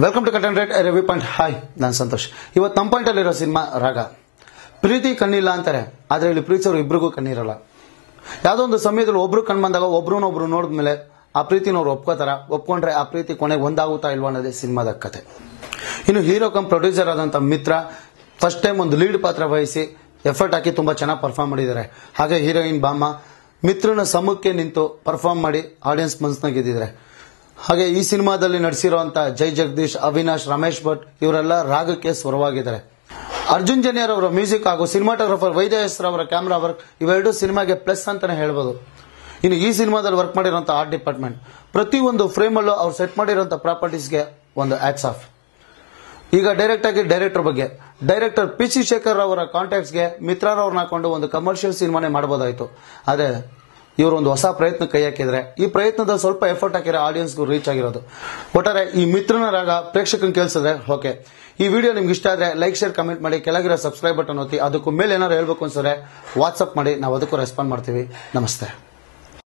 Welcome to content review point. Hi, ನಾನು ಸಂತೋಷ್. ಇವತ್ತು ನಮ್ಮ ಪಾಯಿಂಟ್ ಅಲ್ಲಿರೋ ಸಿನಿಮಾ ರಾಗ. ಪ್ರೀತಿ ಕಣ್ಣಿಲ್ಲ ಅಂತಾರೆ, ಆದ್ರೆ ಇಲ್ಲಿ ಪ್ರೀತಿಸೋರು ಇಬ್ರಿಗೂ ಕಣ್ಣಿರಲ್ಲ. ಯಾವುದೋ ಒಂದು ಸಮಯದಲ್ಲಿ ಒಬ್ರು ಕಣ್ ಬಂದಾಗ ಒಬ್ರು ನೋಡಿದ್ಮೇಲೆ ಆ ಪ್ರೀತಿನವ್ರು ಒಪ್ಕೊಂಡ್ರೆ ಆ ಪ್ರೀತಿ ಕೊನೆಗೆ ಒಂದಾಗುತ್ತಾ ಇಲ್ವಾ ಅನ್ನೋದೇ ಸಿನಿಮಾದ ಕತೆ. ಇನ್ನು ಹೀರೋ ಕಮ್ ಪ್ರೊಡ್ಯೂಸರ್ ಆದಂತ ಮಿತ್ರ ಫಸ್ಟ್ ಟೈಮ್ ಒಂದು ಲೀಡ್ ಪಾತ್ರ ವಹಿಸಿ ಎಫರ್ಟ್ ಹಾಕಿ ತುಂಬಾ ಚೆನ್ನಾಗಿ ಪರ್ಫಾರ್ಮ್ ಮಾಡಿದ್ದಾರೆ. ಹಾಗೆ ಹೀರೋಯಿನ್ ಬಾಮ್ಮ ಮಿತ್ರನ ಸಮಕ್ಕೆ ನಿಂತು ಪರ್ಫಾರ್ಮ್ ಮಾಡಿ ಆಡಿಯನ್ಸ್ ಮನಸ್ಸನ್ನ ಗೆದ್ದಿದ್ದಾರೆ. ಹಾಗೆ ಈ ಸಿನಿಮಾದಲ್ಲಿ ನಟಿಸಿರುವಂತ ಜೈ ಜಗದೀಶ್, ಅವಿನಾಶ್, ರಮೇಶ್ ಭಟ್ ಇವರೆಲ್ಲ ರಾಗಕ್ಕೆ ಸ್ವರವಾಗಿದ್ದಾರೆ. ಅರ್ಜುನ್ ಜನ್ಯರ್ ಅವರ ಮ್ಯೂಸಿಕ್ ಹಾಗೂ ಸಿನಿಮಾಟೋಗ್ರಫರ್ ವೈದ್ಯಸ್ ಅವರ ಕ್ಯಾಮ್ರಾ ವರ್ಕ್ ಇವೆರಡು ಸಿನಿಮಾಗೆ ಪ್ಲಸ್ ಅಂತಾನೆ ಹೇಳ್ಬೋದು. ಇನ್ನು ಈ ಸಿನಿಮಾದಲ್ಲಿ ವರ್ಕ್ ಮಾಡಿರುವಂತ ಆರ್ಟ್ ಡಿಪಾರ್ಟ್ಮೆಂಟ್ ಪ್ರತಿಯೊಂದು ಫ್ರೇಮ್ ಅಲ್ಲೂ ಅವ್ರು ಸೆಟ್ ಮಾಡಿರುವಂತ ಪ್ರಾಪರ್ಟೀಸ್ಗೆ ಒಂದು ಹ್ಯಾಟ್ಸ್ ಆಫ್. ಈಗ ಡೈರೆಕ್ಟರ್ ಬಗ್ಗೆ ಡೈರೆಕ್ಟರ್ ಪಿ ಸಿ ಶೇಖರ್ ಅವರ ಕಾಂಟ್ಯಾಕ್ಟ್ಸ್ಗೆ ಮಿತ್ರರವ್ರನ್ನ ಹಾಕೊಂಡು ಒಂದು ಕಮರ್ಷಿಯಲ್ ಸಿನಿಮಾನೇ ಮಾಡಬಹುದಾಯಿತು. ಆದ್ರೆ ಇವರು ಒಂದು ಹೊಸ ಪ್ರಯತ್ನ ಕೈ ಹಾಕಿದ್ರೆ ಈ ಪ್ರಯತ್ನದ ಸ್ವಲ್ಪ ಎಫರ್ಟ್ ಹಾಕಿದ್ರೆ ಆಡಿಯನ್ಸ್ಗೂ ರೀಚ್ ಆಗಿರೋದು. ಒಟ್ಟಾರೆ ಈ ಮಿತ್ರನ ರಾಗ ಪ್ರೇಕ್ಷಕನ್ ಕೇಳಿಸಿದ್ರೆ ಓಕೆ. ಈ ವಿಡಿಯೋ ನಿಮ್ಗೆ ಇಷ್ಟ ಆದ್ರೆ ಲೈಕ್, ಶೇರ್, ಕಮೆಂಟ್ ಮಾಡಿ, ಕೆಳಗಿರೋ ಸಬ್ಸ್ಕ್ರೈಬ್ ಬಟನ್ ಒತ್ತಿ. ಅದಕ್ಕೂ ಮೇಲೆ ಏನಾದ್ರು ಹೇಳ್ಬೇಕು ಅನ್ಸಿದ್ರೆ ವಾಟ್ಸ್ಆಪ್ ಮಾಡಿ, ನಾವು ಅದಕ್ಕೂ ರೆಸ್ಪಾಂಡ್ ಮಾಡ್ತೀವಿ. ನಮಸ್ತೆ.